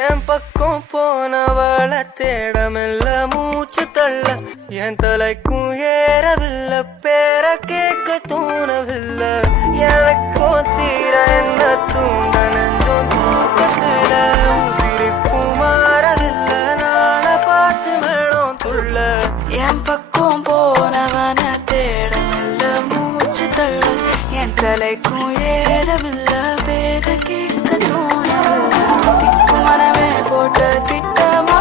என் பக்கம் போனவள தேடமில்ல மூச்சு தள்ள என் தலைக்கும் ஏறவில்லை பேர கேட்க தோணவில்லை எனக்கும் தீர என்ன தூண்ட நெஞ்சோம் தூக்கத்துல உசிரிப்பும் மாறவில்லை நாள பார்த்து மேளம் துள்ள என் பக்கம் போனவன தேடமில்ல மூச்சு தள்ள என் தலைக்கும் ஏறவில்லை பேர கேட்க தோணவில்லை திக்கு மனமே போட்ட திட்டமா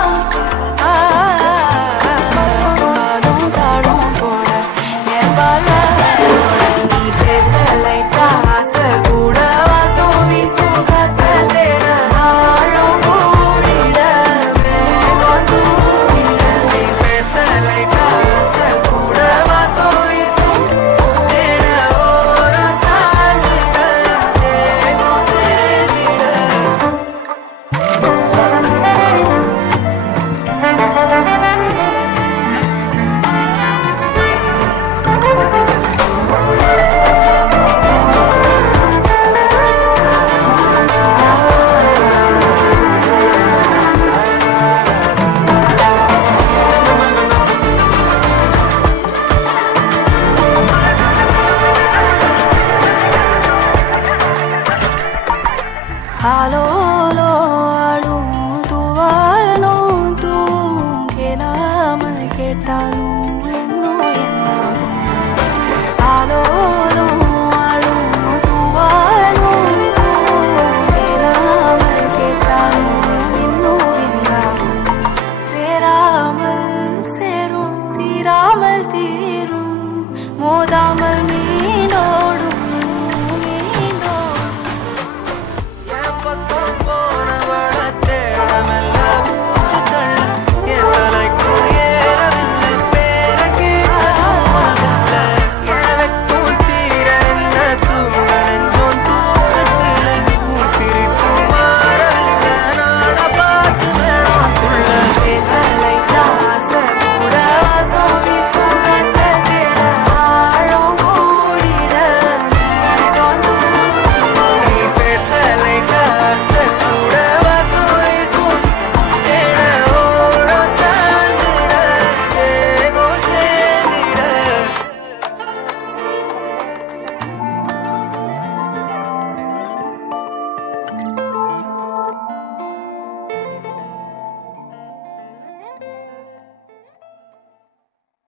பாடும் தாடும் போட என் பால நீ பேச லைட்டா ஆசை கூட வாசம் வீசும் காத்த தேட ஆழம் கூடிட வேகம் தூடிட நீ பேச லைட்டா ஆசை கூட வாசம் வீசும் தேட ஓரம் சாஞ்சிட்ட தேகம் சேர்ந்திட ஆலோலோ ஆளும் தூவாலும் தூங்கலாமல் கேட்டாலும்